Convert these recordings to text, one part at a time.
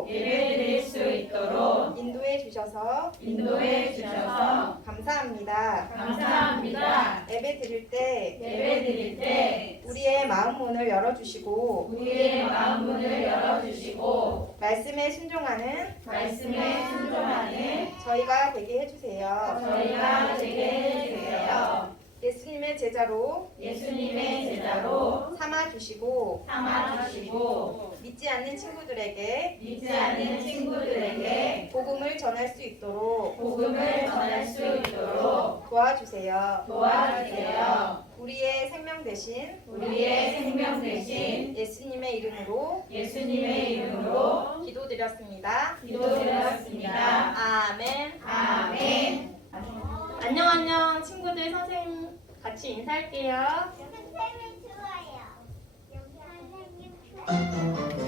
있도록 예배 드릴 수 있도록 인도해 주셔서 인도해 주셔서 감사합니다. 감사합니다. 예배 드릴 때 예배 드릴 때 우리의 마음 문을 열어주시고 우리의 마음 문을 열어주시고 말씀에 순종하는 말씀에 순종하는 저희가 되게 해주세요. 저희가 되게 해주세요. 예수님의 제자로 예수님의 제자로 삼아 주시고 삼아 주시고 믿지 않는 친구들에게 믿지 않는 친구들에게 복음을 전할 수 있도록 복음을 전할 수 있도록 도와주세요. 도와주세요. 우리의 생명 대신 우리의 생명 대신 예수님의 이름으로 예수님의 이름으로 기도드렸습니다. 기도드렸습니다. 아멘. 아멘. 안녕 안녕 친구들 선생님 같이 인사할게요. 선생님 좋아요. 선생님 좋아요.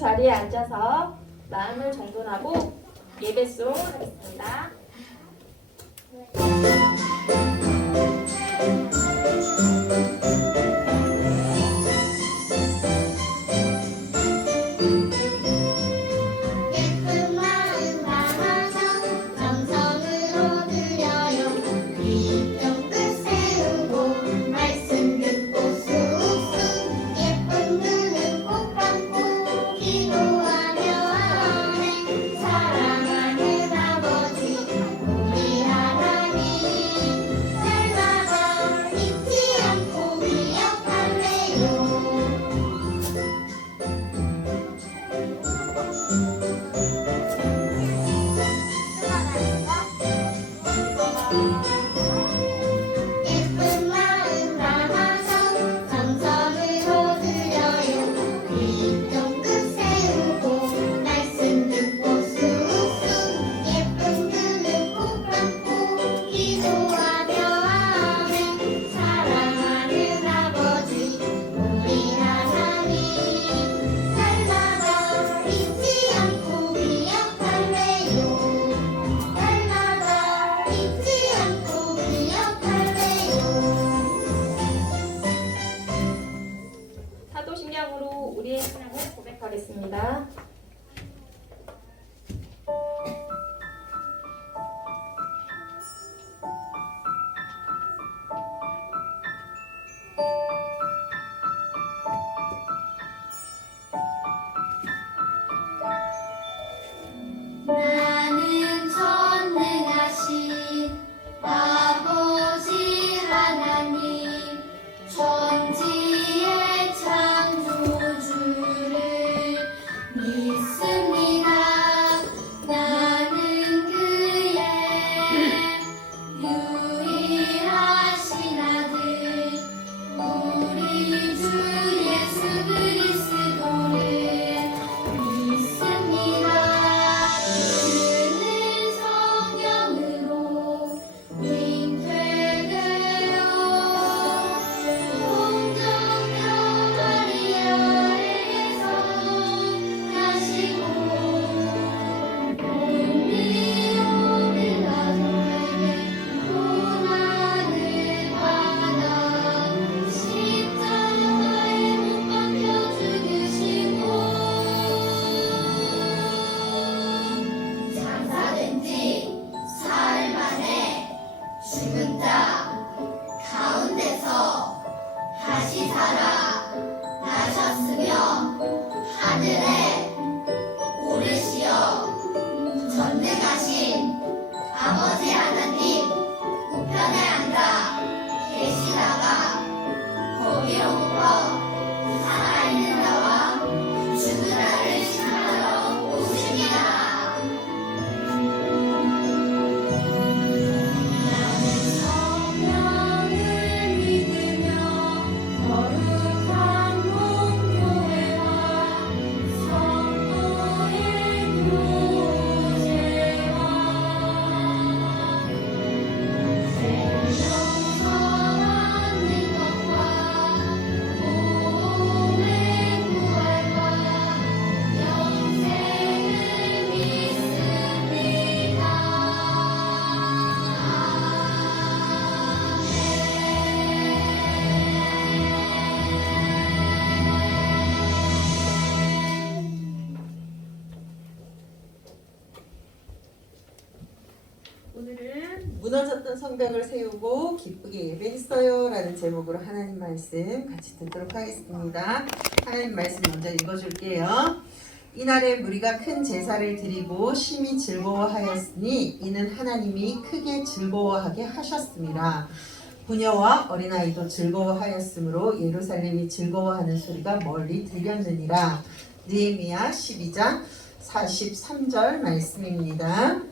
자리에 앉아서 마음을 정돈하고 예배송 하겠습니다. 성벽을 세우고 기쁘게 예배했어요 라는 제목으로 하나님 말씀 같이 듣도록 하겠습니다. 하나님 말씀 먼저 읽어줄게요. 이날에 무리가 큰 제사를 드리고 심히 즐거워하였으니 이는 하나님이 크게 즐거워하게 하셨습니다. 부녀와 어린아이도 즐거워하였으므로 예루살렘이 즐거워하는 소리가 멀리 들렸느니라. 느헤미야 12장 43절 말씀입니다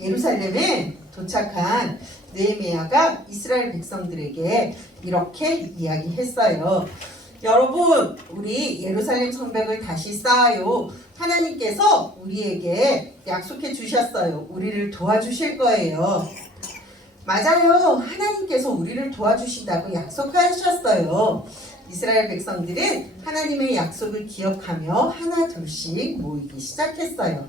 예루살렘에 도착한 느헤미야가 이스라엘 백성들에게 이렇게 이야기했어요. 여러분, 우리 예루살렘 성벽을 다시 쌓아요. 하나님께서 우리에게 약속해 주셨어요. 우리를 도와주실 거예요. 맞아요. 하나님께서 우리를 도와주신다고 약속하셨어요. 이스라엘 백성들은 하나님의 약속을 기억하며 하나 둘씩 모이기 시작했어요.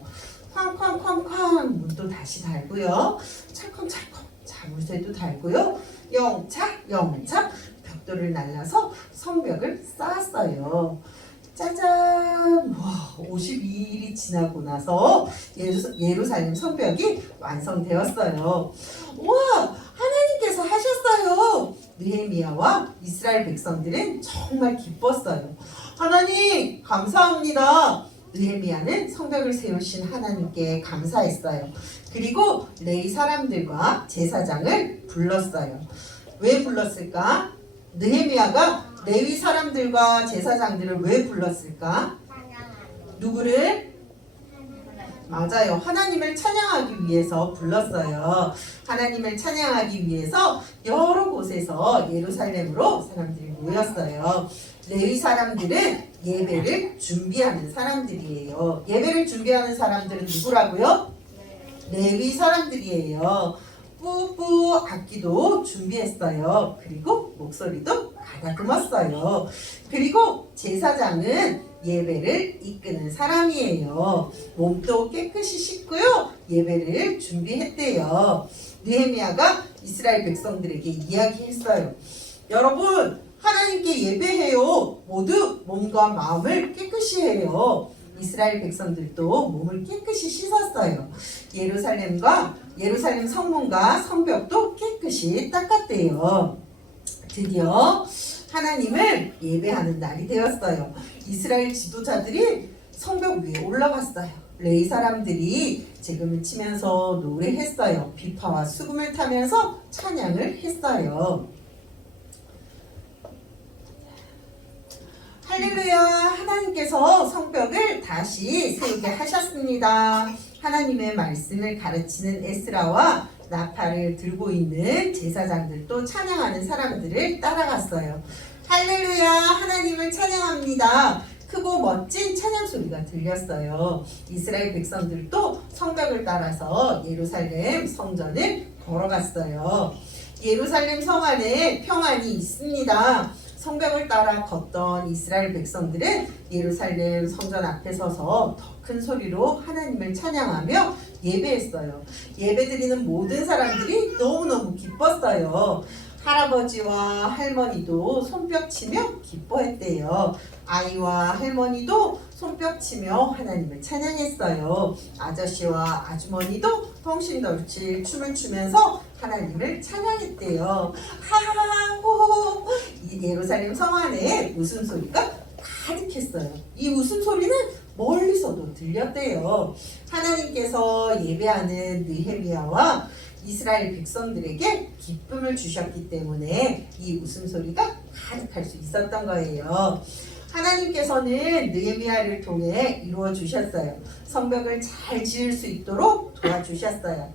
쾅쾅쾅쾅 문도 다시 달고요. 찰컹찰컹 자물쇠도 달고요. 영착 영착 벽돌을 날라서 성벽을 쌓았어요. 짜잔! 와, 52일이 지나고 나서 예루, 예루살렘 성벽이 완성되었어요. 와, 하나님께서 하셨어요. 느헤미야와 이스라엘 백성들은 정말 기뻤어요. 하나님, 감사합니다. 느헤미야는 성벽을 세우신 하나님께 감사했어요. 그리고 레이 사람들과 제사장을 불렀어요. 왜 불렀을까? 느헤미야가 레위 사람들과 제사장들을 왜 불렀을까? 누구를? 맞아요. 하나님을 찬양하기 위해서 불렀어요. 하나님을 찬양하기 위해서 여러 곳에서 예루살렘으로 사람들이 모였어요. 레위 사람들은 예배를 준비하는 사람들이에요. 예배를 준비하는 사람들은 누구라고요? 레위 사람들이에요. 뿌뿌 악기도 준비했어요. 그리고 목소리도 가다듬었어요. 그리고 제사장은 예배를 이끄는 사람이에요. 몸도 깨끗이 씻고요. 예배를 준비했대요. 느헤미야가 이스라엘 백성들에게 이야기했어요. 여러분, 하나님께 예배해요. 모두 몸과 마음을 깨끗이 해요. 이스라엘 백성들도 몸을 깨끗이 씻었어요. 예루살렘과 예루살렘 성문과 성벽도 깨끗이 닦았대요. 드디어 하나님을 예배하는 날이 되었어요. 이스라엘 지도자들이 성벽 위에 올라갔어요. 레이 사람들이 재금을 치면서 노래했어요. 비파와 수금을 타면서 찬양을 했어요. 할렐루야 하나님께서 성벽을 다시 세우게 하셨습니다. 하나님의 말씀을 가르치는 에스라와 나팔을 들고 있는 제사장들도 찬양하는 사람들을 따라갔어요. 할렐루야 하나님을 찬양합니다. 크고 멋진 찬양 소리가 들렸어요. 이스라엘 백성들도 성벽을 따라서 예루살렘 성전을 걸어갔어요. 예루살렘 성 안에 평안이 있습니다. 성벽을 따라 걷던 이스라엘 백성들은 예루살렘 성전 앞에 서서 더 큰 소리로 하나님을 찬양하며 예배했어요. 예배드리는 모든 사람들이 너무너무 기뻤어요. 할아버지와 할머니도 손뼉 치며 기뻐했대요. 아이와 할머니도 손뼉 치며 하나님을 찬양했어요. 아저씨와 아주머니도 덩실덩실 춤을 추면서 하나님을 찬양했대요. 이 예루살렘 성 안에 웃음소리가 가득했어요. 이 웃음소리는 멀리서도 들렸대요. 하나님께서 예배하는 느헤미야와 이스라엘 백성들에게 기쁨을 주셨기 때문에 이 웃음소리가 가득할 수 있었던 거예요. 하나님께서는 느헤미야를 통해 이루어 주셨어요. 성벽을 잘 지을 수 있도록 도와주셨어요.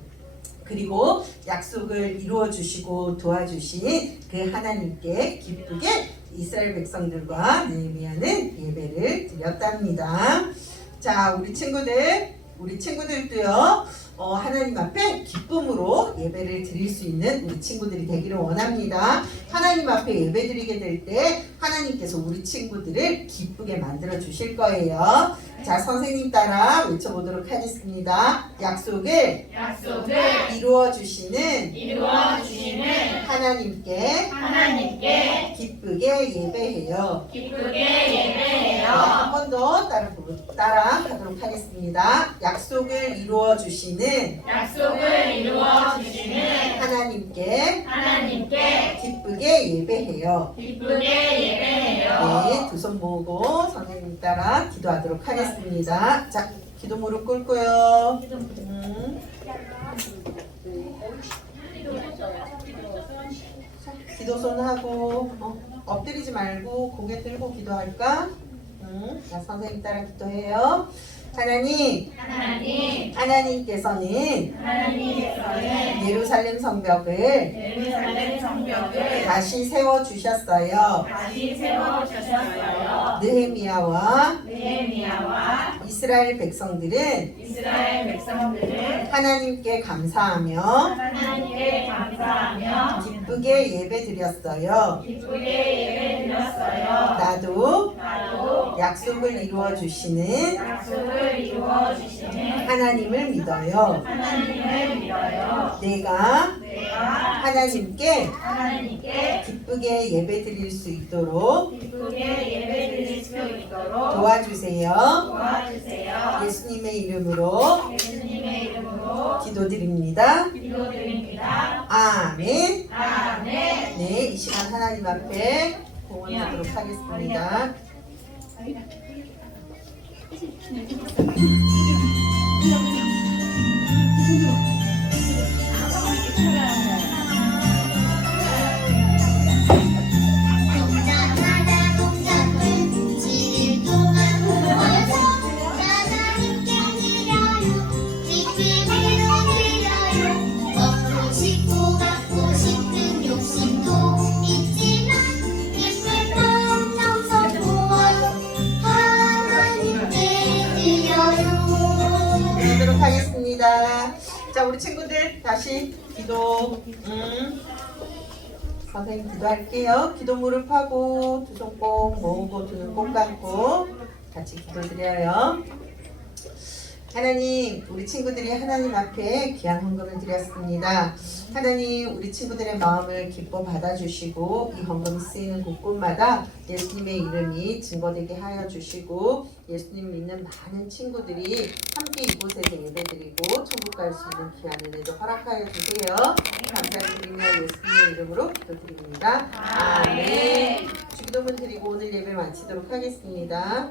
그리고 약속을 이루어 주시고 도와주신 그 하나님께 기쁘게 이스라엘 백성들과 느헤미야는 예배를 드렸답니다. 자, 우리 친구들, 우리 친구들도요. 어, 하나님 앞에 기쁨으로 예배를 드릴 수 있는 우리 친구들이 되기를 원합니다. 하나님 앞에 예배 드리게 될 때 하나님께서 우리 친구들을 기쁘게 만들어 주실 거예요. 자, 선생님 따라 외쳐보도록 하겠습니다. 약속을 약속을 이루어 주시는 이루어 주시는 하나님께 하나님께 기쁘게 예배해요. 기쁘게 예배해요. 한 번 더 따라, 따라 하도록 하겠습니다. 약속을 이루어 주시는 약속을 이루어 주시는 하나님께 하나님께 기쁘게 예배해요. 기쁘게 예배해요. 네, 두 손 모으고 선생님 따라 기도하도록 하겠습니다. 자, 기도 무릎 꿇고요. 음. 자, 기도 손 하고 어, 엎드리지 말고 고개 들고 기도할까? 음, 자, 선생님 따라 기도해요. 하나님, 하나님, 하나님께서는 하나님께서는 예루살렘 성벽을 예루살렘 성벽을 다시 세워 주셨어요. 다시 세워 주셨어요. 느헤미야와 느헤미야와 이스라엘 백성들은 이스라엘 백성들은 하나님께 감사하며 하나님께 감사하며 기쁘게 예배드렸어요. 기쁘게 예배드렸어요. 나도 나도 약속을 이루어 주시는 약속을 이루어 주시는 하나님을 믿어요. 하나님을 믿어요. 내가 내가 하나님께 하나님께 기쁘게 예배드릴 수 있도록 기쁘게 예배드릴 수 있도록 도와주세요. 도와주세요. 예수님의 이름으로 예수님의 이름으로 기도드립니다. 기도드립니다. 아멘. 아멘. 네, 이 시간 하나님 앞에 공헌하도록 하겠습니다. 동작 자, 우리 친구들 다시 기도. 음. 선생님 기도할게요. 기도 무릎하고 두 손 꼭 모으고 두 눈 꼭 감고 같이 기도드려요. 하나님, 우리 친구들이 하나님 앞에 귀한 헌금을 드렸습니다. 하나님, 우리 친구들의 마음을 기뻐 받아주시고 이 헌금이 쓰이는 곳곳마다 예수님의 이름이 증거되게 하여 주시고 예수님 믿는 많은 친구들이 함께 이곳에서 예배 갈수 있는 귀한 은혜도 허락하여 주세요. 감사드리며 예수님의 이름으로 기도드립니다. 아멘. 주기도문 드리고 오늘 예배 마치도록 하겠습니다.